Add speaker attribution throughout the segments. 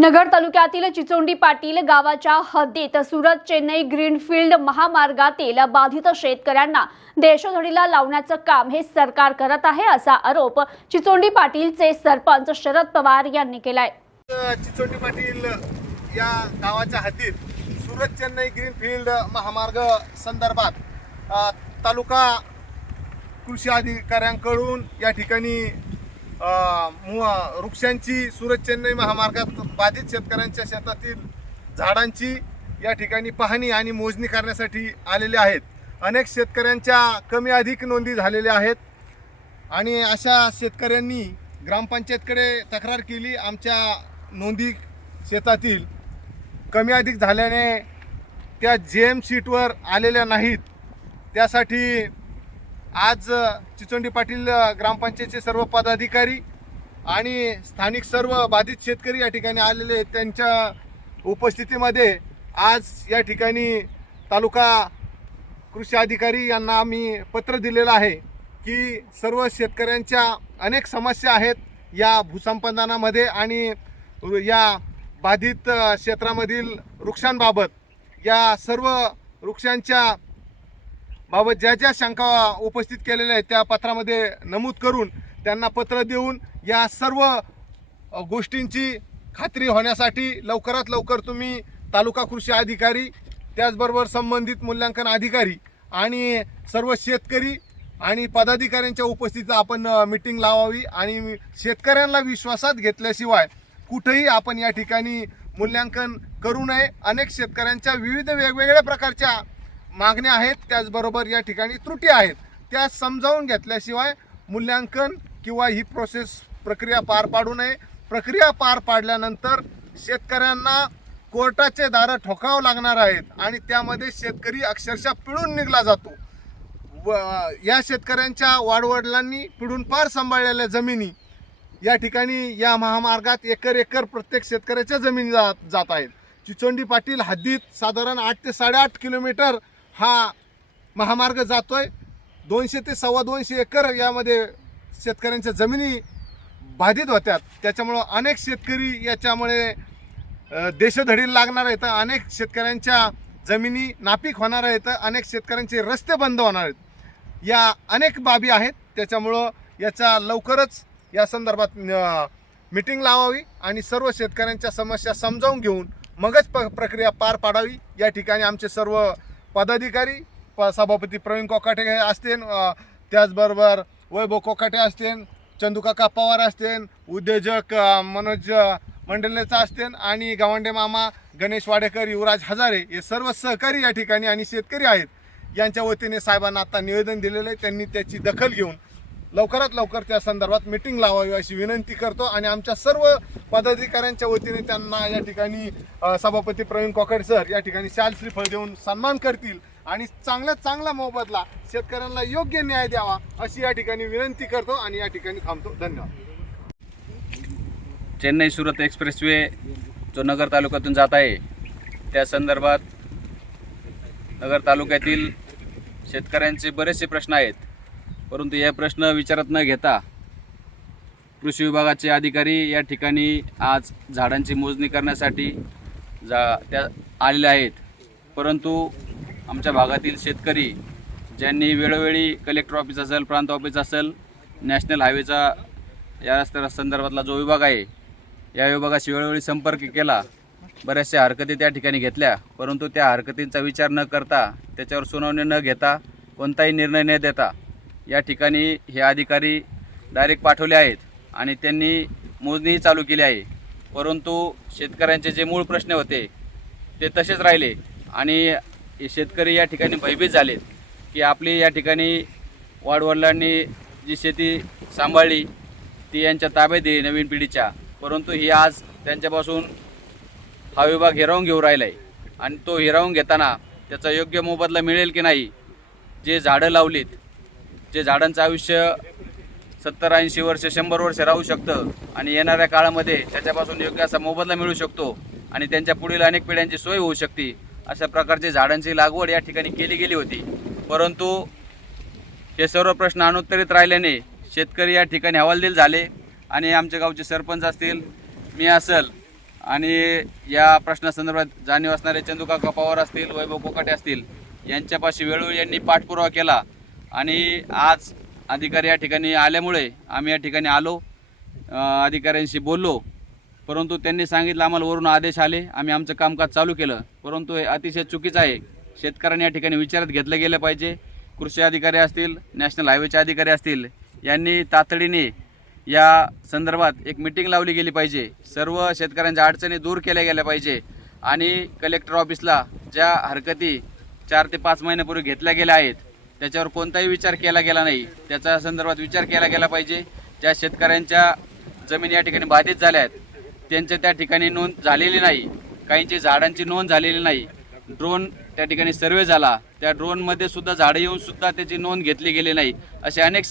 Speaker 1: नगर तालुक्यातील चिचोंडी पाटील गावाच्या हद्दीत सुरत चेन्नई ग्रीनफील्ड महामार्गातील बाधित शेतकऱ्यांना देशोधडीला लावण्याचं काम हे सरकार करत आहे असा आरोप चिचोंडी पाटीलचे सरपंच शरद पवार यांनी केलाय.
Speaker 2: चिचोंडी पाटील या गावाच्या हद्दीत सुरत चेन्नई ग्रीनफील्ड महामार्ग संदर्भात तालुका कृषी अधिकाऱ्यांकडून या ठिकाणी वृक्षांची सुरत चेन्नई महामार्गात बाधित शेतकऱ्यांच्या शेतातील झाडांची या ठिकाणी पाहणी आणि मोजणी करण्यासाठी आलेले आहेत. अनेक शेतकऱ्यांच्या कमी अधिक नोंदी झालेल्या आहेत. आणि अशा शेतकऱ्यांनी ग्रामपंचायतकडे तक्रार केली. आमच्या नोंदी शेतातील कमी अधिक झाल्याने त्या जे एम शीटवर आलेल्या नाहीत. त्यासाठी आज चिचोंडी पाटील ग्रामपंचायतचे सर्व पदाधिकारी आणि स्थानिक सर्व बाधित शेतकरी या ठिकाणी आलेले त्यांच्या उपस्थितीमध्ये आज या ठिकाणी तालुका कृषी अधिकारी यांना आम्ही पत्र दिलेलं आहे की सर्व शेतकऱ्यांच्या अनेक समस्या आहेत या भूसंपादनामध्ये आणि या बाधित क्षेत्रामधील वृक्षांबाबत या सर्व वृक्षांच्या बाबत ज्या ज्या शंका उपस्थित केलेल्या आहेत त्या पत्रामध्ये नमूद करून त्यांना पत्र देऊन या सर्व गोष्टींची खात्री होण्यासाठी लवकरात लवकर तुम्ही तालुका कृषी अधिकारी त्याचबरोबर संबंधित मूल्यांकन अधिकारी आणि सर्व शेतकरी आणि पदाधिकाऱ्यांच्या उपस्थितीत आपण मिटिंग लावावी आणि शेतकऱ्यांना विश्वासात घेतल्याशिवाय कुठेही आपण या ठिकाणी मूल्यांकन करू नये. अनेक शेतकऱ्यांच्या विविध वेगवेगळ्या प्रकारच्या मागण्या आहेत त्याचबरोबर या ठिकाणी त्रुटी आहेत. त्या समजावून घेतल्याशिवाय मूल्यांकन किंवा ही प्रोसेस प्रक्रिया पार पाडू नये. प्रक्रिया पार पाडल्यानंतर शेतकऱ्यांना कोर्टाचे दारं ठोकावं लागणार आहेत आणि त्यामध्ये शेतकरी अक्षरशः पिळून निघला जातो. व या शेतकऱ्यांच्या वाडवडिलांनी पिळून पार सांभाळलेल्या जमिनी या ठिकाणी या महामार्गात एकर एकर प्रत्येक शेतकऱ्याच्या जमिनी जात जात आहेत. चिचोंडी पाटील हद्दीत साधारण आठ ते साडेआठ किलोमीटर हा महामार्ग जातोय. दोनशे ते सव्वा दोनशे एकर यामध्ये शेतकऱ्यांच्या जमिनी बाधित होत्यात. त्याच्यामुळं अनेक शेतकरी याच्यामुळे देशधडीला लागणार आहेत. अनेक शेतकऱ्यांच्या जमिनी नापीक होणार आहेत. अनेक शेतकऱ्यांचे रस्ते बंद होणार आहेत. या अनेक बाबी आहेत. त्याच्यामुळं याचा लवकरच या संदर्भात मिटिंग लावावी आणि सर्व शेतकऱ्यांच्या समस्या समजावून घेऊन मगच प प्रक्रिया पार पाडावी. या ठिकाणी आमचे सर्व पदाधिकारी प सभापती प्रवीण कोकाटे असतील त्याचबरोबर वैभव कोकाटे असतील चंदुकाका पवार असतील उद्योजक मनोज मंडलेचा असतील आणि गावंडे मामा गणेश वाडेकर युवराज हजारे हे सर्व सहकारी या ठिकाणी आणि शेतकरी आहेत. यांच्या वतीने साहेबांना आता निवेदन दिलेलं आहे. त्यांनी त्याची दखल घेऊन लवकरात लवकर त्या संदर्भात मिटिंग लावावी अशी विनंती करतो आणि आमच्या सर्व पदाधिकाऱ्यांच्या वतीने त्यांना या ठिकाणी सभापती प्रवीण कोकड सर या ठिकाणी शाल श्रीफळ देऊन सन्मान करतील आणि चांगल्यात चांगला मोबदला शेतकऱ्यांना योग्य न्याय द्यावा अशी या ठिकाणी विनंती करतो आणि या ठिकाणी थांबतो. धन्यवाद.
Speaker 3: चेन्नई सुरत एक्सप्रेसवे जो नगर तालुक्यातून जात आहे त्या संदर्भात नगर तालुक्यातील शेतकऱ्यांचे बरेचसे प्रश्न आहेत. परंतु या प्रश्न विचारात न घेता कृषी विभागाचे अधिकारी या ठिकाणी आज झाडांची मोजणी करण्यासाठी जा त्या आलेले आहेत. परंतु आमच्या भागातील शेतकरी ज्यांनी वेळोवेळी कलेक्टर ऑफिस असेल प्रांत ऑफिस असेल नॅशनल हायवेचा या रस्त्या संदर्भातला जो विभाग आहे या विभागाशी वेळोवेळी संपर्क केला. बऱ्याचशा हरकती त्या ठिकाणी घेतल्या. परंतु त्या हरकतींचा विचार न करता त्याच्यावर सुनावणी न घेता कोणताही निर्णय न देता या ठिकाणी हे अधिकारी डायरेक्ट पाठवले आहेत आणि त्यांनी मोजणीही चालू केली आहे. परंतु शेतकऱ्यांचे जे मूळ प्रश्न होते ते तसेच राहिले आणि शेतकरी या ठिकाणी भयभीत झालेत की आपली या ठिकाणी वाडवडिलांनी जी शेती सांभाळली ती यांच्या ताब्यात दिली नवीन पिढीच्या. परंतु ही आज त्यांच्यापासून हा विभाग हिरावून घेऊ राहिला आहे आणि तो हिरावून घेताना त्याचा योग्य मोबदला मिळेल की नाही जे झाडं लावलीत जे झाडांचं आयुष्य सत्तर ऐंशी वर्ष शंभर वर्ष राहू शकतं आणि येणाऱ्या काळामध्ये त्याच्यापासून योग्य असा मोबदला मिळू शकतो आणि त्यांच्या पुढील अनेक पिढ्यांची सोय होऊ शकते अशा प्रकारची झाडांची लागवड या ठिकाणी केली गेली होती. परंतु हे सर्व प्रश्न अनुत्तरित राहिल्याने शेतकरी या ठिकाणी हवालदिल झाले आणि आमच्या गावचे सरपंच असतील मी असेल आणि या प्रश्नासंदर्भात जाणीव असणारे चंदुकाका पवार असतील वैभव कोकाटे असतील यांच्यापाशी वेळोवेळी यांनी पाठपुरावा केला. आणि आज अधिकारी या ठिकाणी आल्यामुळे आम्ही या ठिकाणी आलो अधिकाऱ्यांशी बोललो. परंतु त्यांनी सांगितलं आम्हाला वरून आदेश आले आम्ही आमचं कामकाज चालू केलं. परंतु हे अतिशय चुकीचं आहे. शेतकऱ्यांनी या ठिकाणी विचारात घेतलं गेलं पाहिजे. कृषी अधिकारी असतील नॅशनल हायवेचे अधिकारी असतील यांनी तातडीने या संदर्भात एक मिटिंग लावली गेली पाहिजे. सर्व शेतकऱ्यांच्या अडचणी दूर केल्या गेल्या पाहिजे. आणि कलेक्टर ऑफिसला ज्या हरकती चार ते पाच महिन्यापूर्वी घेतल्या गेल्या आहेत त्याच्यावर कोणताही विचार केला गेला नाही. त्याच्या संदर्भात विचार केला गेला पाहिजे. ज्या शेतकऱ्यांच्या जमीन या ठिकाणी बाधित झाल्या आहेत त्यांच्या त्या ठिकाणी नोंद झालेली नाही. काहींची झाडांची नोंद झालेली नाही. ड्रोन त्या ठिकाणी सर्वे झाला. त्या ड्रोनमध्ये सुद्धा झाडं येऊन सुद्धा त्याची नोंद घेतली गेली नाही. असे अनेक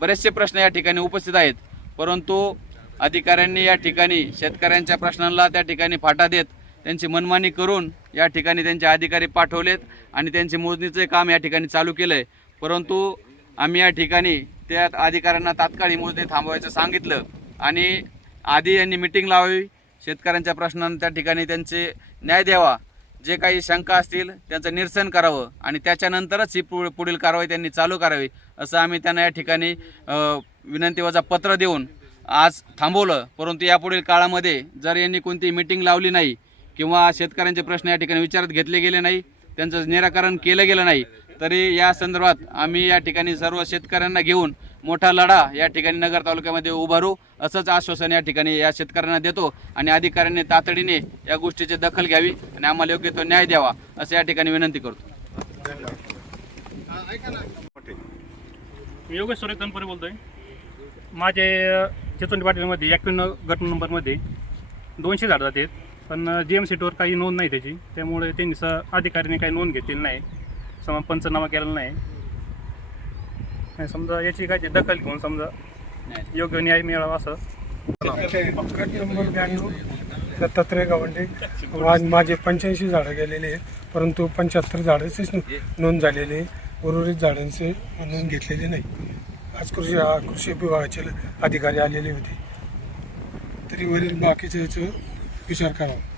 Speaker 3: बरेचसे प्रश्न या ठिकाणी उपस्थित आहेत. परंतु अधिकाऱ्यांनी या ठिकाणी शेतकऱ्यांच्या प्रश्नांना त्या ठिकाणी फाटा देत त्यांची मनमानी करून या ठिकाणी त्यांचे अधिकारी पाठवलेत आणि त्यांचे मोजणीचे काम या ठिकाणी चालू केलं आहे परंतु आम्ही या ठिकाणी त्या अधिकाऱ्यांना तात्काळ ही मोजणी थांबवायचं सांगितलं आणि आधी यांनी मिटिंग लावावी शेतकऱ्यांच्या प्रश्नांना त्या ठिकाणी त्यांचे न्याय द्यावा जे काही शंका असतील त्यांचं निरसन करावं आणि त्याच्यानंतरच ही पु पुढील कारवाई त्यांनी चालू करावी असं आम्ही त्यांना या ठिकाणी विनंतीवजा पत्र देऊन आज थांबवलं. परंतु यापुढील काळामध्ये जर यांनी कोणती मिटिंग लावली नाही किंवा शेतकऱ्यांचे प्रश्न या ठिकाणी विचारात घेतले गेले नाही त्यांचं निराकरण केलं गेलं नाही तरी या संदर्भात आम्ही या ठिकाणी सर्व शेतकऱ्यांना घेऊन मोठा लढा या ठिकाणी नगर तालुक्यामध्ये उभारू असंच आश्वासन या ठिकाणी या शेतकऱ्यांना देतो आणि अधिकाऱ्यांनी तातडीने या गोष्टीची दखल घ्यावी आणि आम्हाला योग्य तो न्याय द्यावा असं या ठिकाणी विनंती करतो.
Speaker 4: मी योगेश सुरेश तनपुरे बोलतोय. माझे चितोंडी पाटीलमध्ये एकवीन गट नंबरमध्ये दोनशे झाडं जाते पण जी एम सीटवर काही नोंद नाही त्याची. त्यामुळे त्यांनी स अधिकाऱ्याने काही नोंद घेतलेली नाही. सम पंचनामा केलेला नाही. समजा याची काय दखल घेऊन समजा योग्य न्याय मिळावा असं.
Speaker 5: दत्तात्रय गावंडे आज माझे पंच्याऐंशी झाडं गेलेले आहेत. परंतु पंच्याहत्तर झाडांचीच नोंद झालेली आहे. उर्वरित झाडांचे नोंद घेतलेली नाही. आज कृषी कृषी विभागाचे अधिकारी आलेले होते. तरी वरील बाकीचे याचं विचार करावा